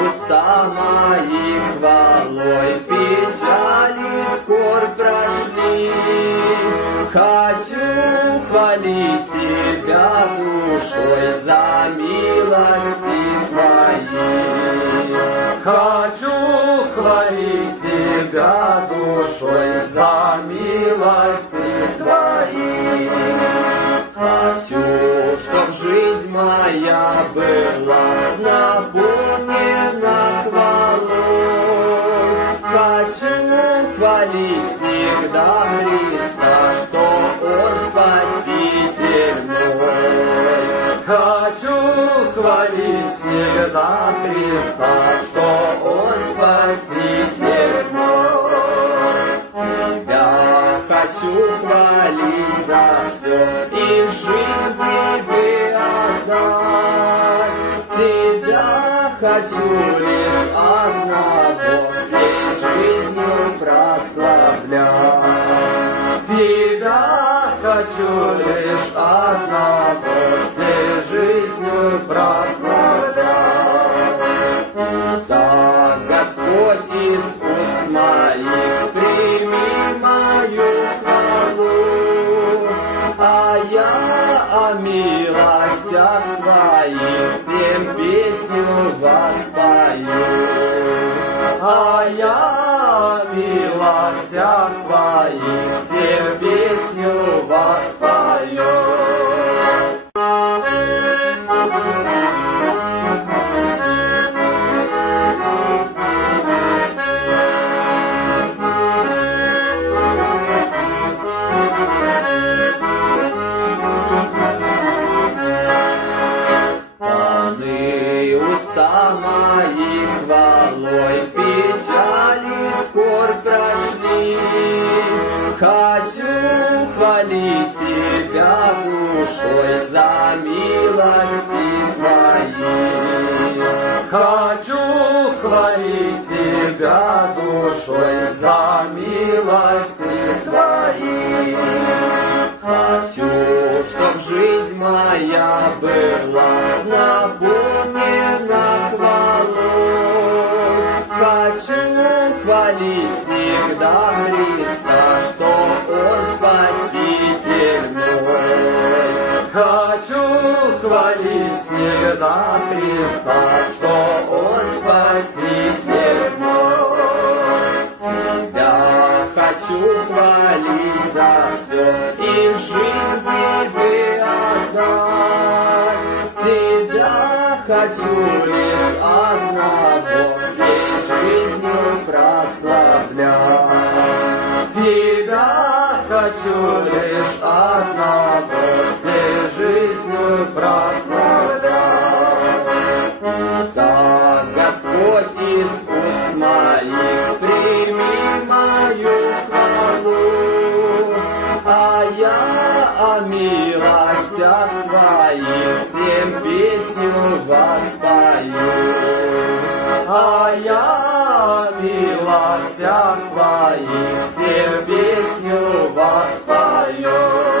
Уста мои хвалой печали скорбь прошли. Хочу хвалить Тебя душой за милости Твои. Хочу хвалить Тебя душой за милости Твои. Хочу, чтоб жизнь моя была наполнена хвалой. Хочу хвалить всегда Христа, что Он Спаситель мой. Хочу хвалить всегда Христа, что Он Спаситель мой. Тебя хочу хвалить за все и жизнь Тебе отдать. Тебя хочу лишь одного всей жизнью прославлять. Тебя хочу лишь одного всей жизнью прославлять. Так, Господь, из уст моих прими мою хвалу, а я о милостях Твоих всем песню воспою. А я о милостях Твоих всем песню воспою. Уста мои хвалой печали скорбь прошли. Хочу хвалить Тебя душой за милости Твои. Хочу хвалить Тебя душой за милости Твои. Хочу, чтоб жизнь моя была наполнена хвалой. Хочу хвалить всегда Христа, что Он Спаситель мой. Хочу хвалить всегда Христа, что Он Спаситель мой. Тебя хочу хвалить за все и жизнь Тебе отдать. Тебя хочу лишь одного всей жизнью прославлять. Тебя хочу лишь одного всей жизнью прославлять. Так, Господь, из уст моих прими мою хвалу, а я о милостях Твоих всем песню воспою. А я о милостях Твоих всем песню воспою.